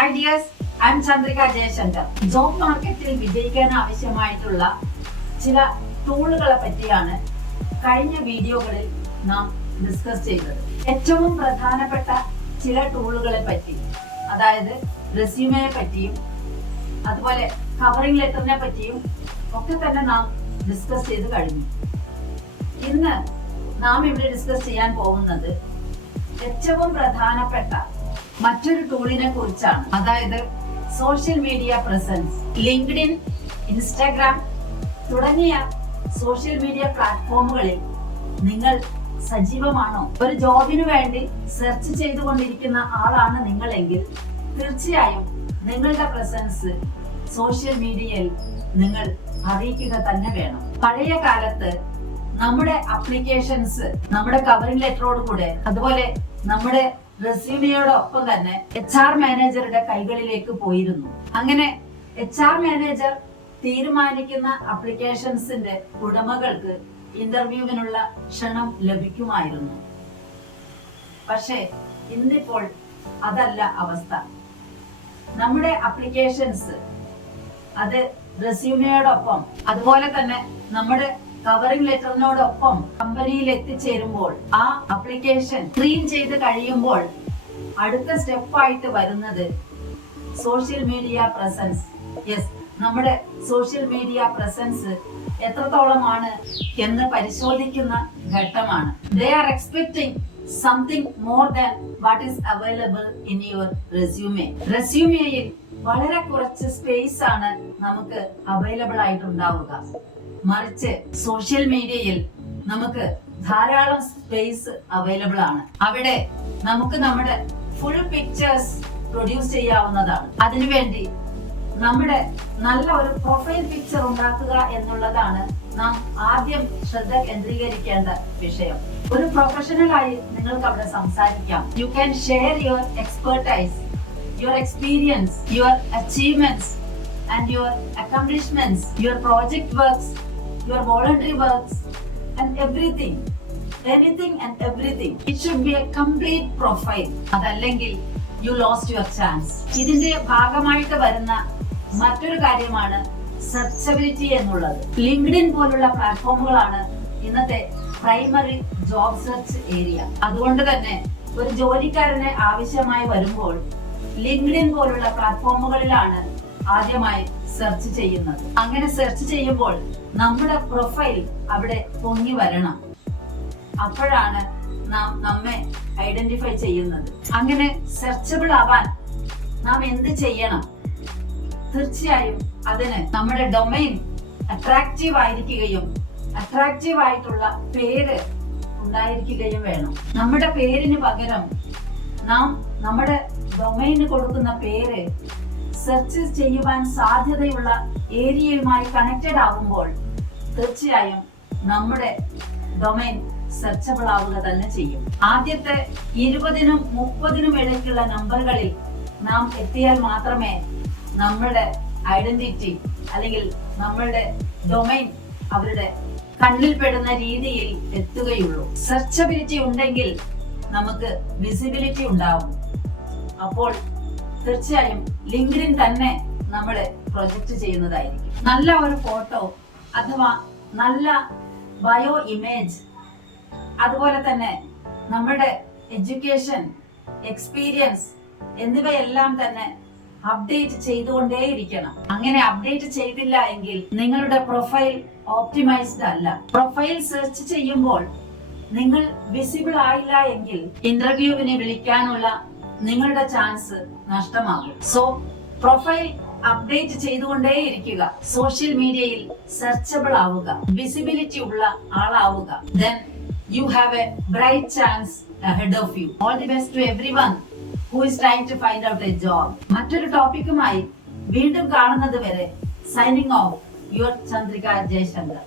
Hi dears, I'm Chandrika Jayashankar. Job മാർക്കറ്റിൽ വിജയിക്കാൻ ആവശ്യമായിട്ടുള്ള ചില ടൂളുകളെ പറ്റിയാണ് കഴിഞ്ഞ വീഡിയോകളിൽ നാം ഡിസ്കസ് ചെയ്തത്. ഏറ്റവും പ്രധാനപ്പെട്ട ചില ടൂളുകളെ പറ്റി, അതായത് റെസ്യൂമയെ പറ്റിയും അതുപോലെ കവറിംഗ് ലെറ്ററിനെ പറ്റിയും ഒക്കെ തന്നെ നാം ഡിസ്കസ് ചെയ്ത് കഴിഞ്ഞു. ഇന്ന് നാം ഇവിടെ ഡിസ്കസ് ചെയ്യാൻ പോകുന്നത് ഏറ്റവും പ്രധാനപ്പെട്ട മറ്റൊരു ടൂളിനെ കുറിച്ചാണ്. അതായത് social media presence. LinkedIn, Instagram തുടങ്ങിയ സോഷ്യൽ മീഡിയ പ്ലാറ്റ്ഫോമുകളിൽ നിങ്ങൾ സജീവമാണോ? ഒരു ജോബിനു വേണ്ടി സെർച്ച് ചെയ്തുകൊണ്ടിരിക്കുന്ന ആളാണ് നിങ്ങളെങ്കിൽ തീർച്ചയായും നിങ്ങളുടെ പ്രസൻസ് സോഷ്യൽ മീഡിയയിൽ നിങ്ങൾ അറിയിക്കുക തന്നെ വേണം. പഴയ കാലത്ത് നമ്മുടെ അപ്ലിക്കേഷൻസ് നമ്മുടെ കവറിംഗ് ലെറ്ററോട് കൂടെ അതുപോലെ നമ്മുടെ റെസ്യൂമിയോടൊപ്പം തന്നെ HR മാനേജറുടെ കൈകളിലേക്ക് പോയിരുന്നു. അങ്ങനെ HR മാനേജർ തീരുമാനിക്കുന്ന അപ്ലിക്കേഷൻസിന്റെ ഉടമകൾക്ക് ഇന്റർവ്യൂവിനുള്ള ക്ഷണം ലഭിക്കുമായിരുന്നു. പക്ഷേ ഇന്നിപ്പോൾ അതല്ല അവസ്ഥ. നമ്മുടെ അപ്ലിക്കേഷൻസ് അത് റെസ്യൂമിയോടൊപ്പം അതുപോലെ തന്നെ നമ്മുടെ കവറിംഗ് ലെറ്ററിനോടൊപ്പം കമ്പനിയിൽ എത്തിച്ചേരുമ്പോൾ ആ അപ്ലിക്കേഷൻ സ്ക്രീൻ ചെയ്ത് കഴിയുമ്പോൾ അടുത്ത സ്റ്റെപ്പായിട്ട് വരുന്നത് സോഷ്യൽ മീഡിയ പ്രസൻസ്. യെസ്, നമ്മുടെ സോഷ്യൽ മീഡിയ പ്രസൻസ് എത്രത്തോളമാണ് എന്ന് പരിശോധിക്കുന്ന ഘട്ടമാണ്. They are expecting something more than what is available in your resume. റെസ്യൂമെയിൽ വളരെ കുറച്ച് സ്പേസ് ആണ് നമുക്ക് അവൈലബിൾ ആയിട്ടുണ്ടാവുക. മറിച്ച് സോഷ്യൽ മീഡിയയിൽ നമുക്ക് ധാരാളം സ്പേസ് അവൈലബിൾ ആണ്. അവിടെ നമുക്ക് നമ്മുടെ ഫുൾ പിക്ചേഴ്സ് പ്രൊഡ്യൂസ് ചെയ്യാവുന്നതാണ്. അതിനുവേണ്ടി നമ്മുടെ നല്ല ഒരു പ്രൊഫൈൽ പിക്ചർ ഉണ്ടാക്കുക എന്നുള്ളതാണ് നാം ആദ്യം ശ്രദ്ധ കേന്ദ്രീകരിക്കേണ്ട വിഷയം. ഒരു പ്രൊഫഷണൽ ആയി നിങ്ങൾക്ക് അവിടെ സംസാരിക്കാം. You can share your expertise, your experience, your achievements and your accomplishments, your project works, your voluntary works and everything, anything and everything. It should be a complete profile. അതല്ലെങ്കിൽ you lost your chance. ഇതിന്റെ ഭാഗമായിട്ട് വരുന്ന മറ്റൊരു കാര്യമാണ് searchability എന്നുള്ളത്. LinkedIn പോലുള്ള പ്ലാറ്റ്ഫോമുകളാണ് ഇന്നത്തെ primary job search area. അതുകൊണ്ട് തന്നെ ഒരു ജോലിക്കാരനെ ആവശ്യമായി വരുമ്പോൾ ലിങ്ക്ഡിൻ പോലുള്ള പ്ലാറ്റ്ഫോമുകളിലാണ് ആദ്യമായി സെർച്ച് ചെയ്യുന്നത്. അങ്ങനെ സെർച്ച് ചെയ്യുമ്പോൾ നമ്മുടെ പ്രൊഫൈൽ അവിടെ പൊങ്ങി വരണം. അപ്പോഴാണ് നാം നമ്മെ ഐഡന്റിഫൈ ചെയ്യുന്നത്. അങ്ങനെ സെർച്ചബിൾ ആവാൻ നാം എന്ത് ചെയ്യണം? തീർച്ചയായും അതിന് നമ്മുടെ ഡൊമൈൻ അട്രാക്റ്റീവ് ആയിരിക്കുകയും അട്രാക്റ്റീവ് ആയിട്ടുള്ള പേര് ഉണ്ടായിരിക്കുകയും വേണം. നമ്മുടെ പേരിന് പകരം നാം നമ്മുടെ ഡൊമൈന് കൊടുക്കുന്ന പേര് സെർച്ച് ചെയ്യുവാൻ സാധ്യതയുള്ള ഏരിയയുമായി കണക്റ്റഡ് ആവുമ്പോൾ തീർച്ചയായും നമ്മുടെ ഡൊമൈൻ സെർച്ചബിൾ ആവുക തന്നെ ചെയ്യും. ആദ്യത്തെ 20നും 30നും ഇടയ്ക്കുള്ള നമ്പറുകളിൽ നാം എത്തിയാൽ മാത്രമേ നമ്മുടെ ഐഡന്റിറ്റി അല്ലെങ്കിൽ നമ്മളുടെ ഡൊമൈൻ അവരുടെ കണ്ണിൽപ്പെടുന്ന രീതിയിൽ എത്തുകയുള്ളൂ. സെർച്ചബിലിറ്റി ഉണ്ടെങ്കിൽ നമുക്ക് വിസിബിലിറ്റി ഉണ്ടാവും. അപ്പോൾ തീർച്ചയായും ലിങ്ക്ഡിൻ തന്നെ നമ്മളെ പ്രൊജക്ട് ചെയ്യുന്നതായിരിക്കും. നല്ല ഒരു ഫോട്ടോ അഥവാ നല്ല ബയോ ഇമേജ്, അതുപോലെ തന്നെ നമ്മുടെ എഡ്യൂക്കേഷൻ, എക്സ്പീരിയൻസ് എന്നിവയെല്ലാം തന്നെ അപ്ഡേറ്റ് ചെയ്തുകൊണ്ടേയിരിക്കണം. അങ്ങനെ അപ്ഡേറ്റ് ചെയ്തില്ല എങ്കിൽ നിങ്ങളുടെ പ്രൊഫൈൽ ഓപ്റ്റിമൈസ്ഡ് അല്ല. പ്രൊഫൈൽ സെർച്ച് ചെയ്യുമ്പോൾ നിങ്ങൾ വിസിബിൾ ആയില്ല എങ്കിൽ ഇന്റർവ്യൂവിനെ വിളിക്കാനുള്ള നിങ്ങളുടെ ചാൻസ് നഷ്ടമാകും. സോ പ്രൊഫൈൽ അപ്ഡേറ്റ് ചെയ്തുകൊണ്ടേയിരിക്കുക. സോഷ്യൽ മീഡിയയിൽ സെർച്ചബിൾ ആവുക, വിസിബിലിറ്റി ഉള്ള ആളാവുക. Then you have a bright chance ahead of you. All the best to everyone who is trying to find out a job. മറ്റൊരു ടോപ്പിക്കുമായി വീണ്ടും കാണുന്നത് വരെ signing off, your Chandrika Jaishankar.